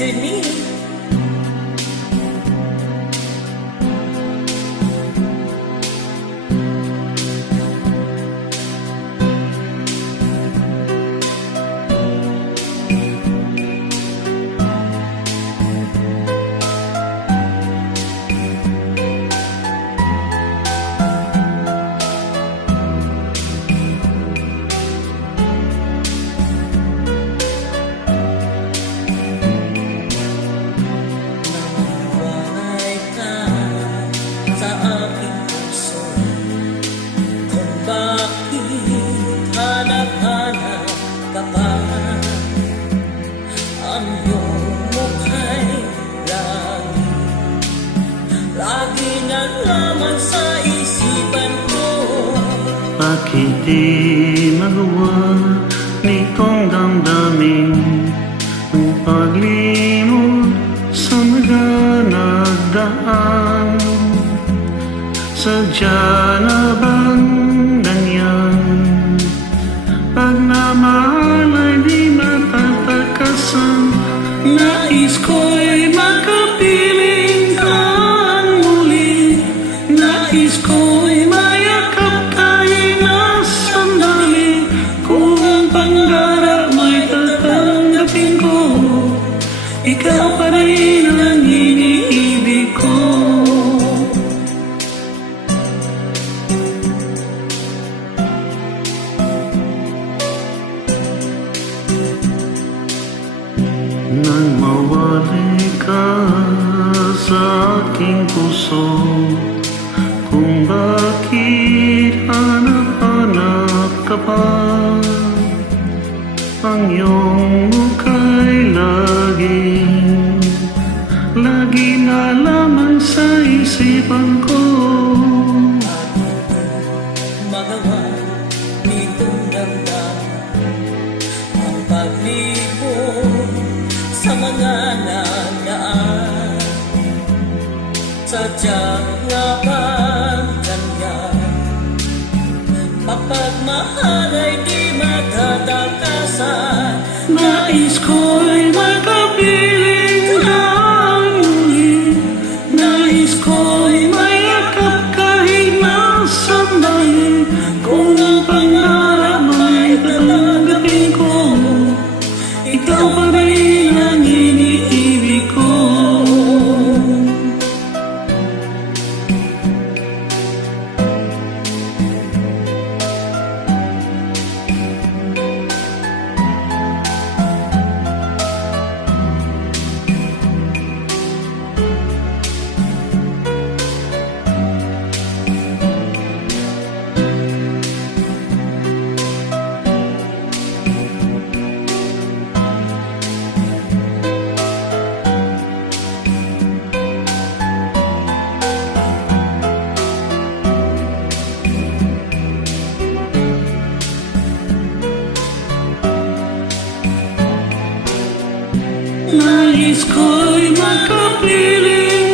enjoy me. Bakit di magawa nitong damdamin ang paglimot sa mga nagdaan? Sadya na bang ganyan? Pagmamahal ay di matatakasan. Nais ko'y makapiling kang muli. Nais ko'y mayakap kahit na sandali. Kung ang pangarap mo'y tatanggapin ko, ikaw pa rin ang iniibig ko. Nang mawali ka sa aking puso, kung bakit hanap-hanap ka pa, ang iyong mukha'y lagi na lamang sa isipan ko. Magawa nitong damdamin ang paglibot sa mga nagdaan. Sadyang nga bang ganyan? Mapagmahal ay di matatakasan. Nais ko'y makapiling kang muli. Nais ko'y mayakap kahit na sandali. Kung ang pangarap mo'y tatanggapin ko, ikaw pa rin ang iniibig ko. Nais ko'y makapiling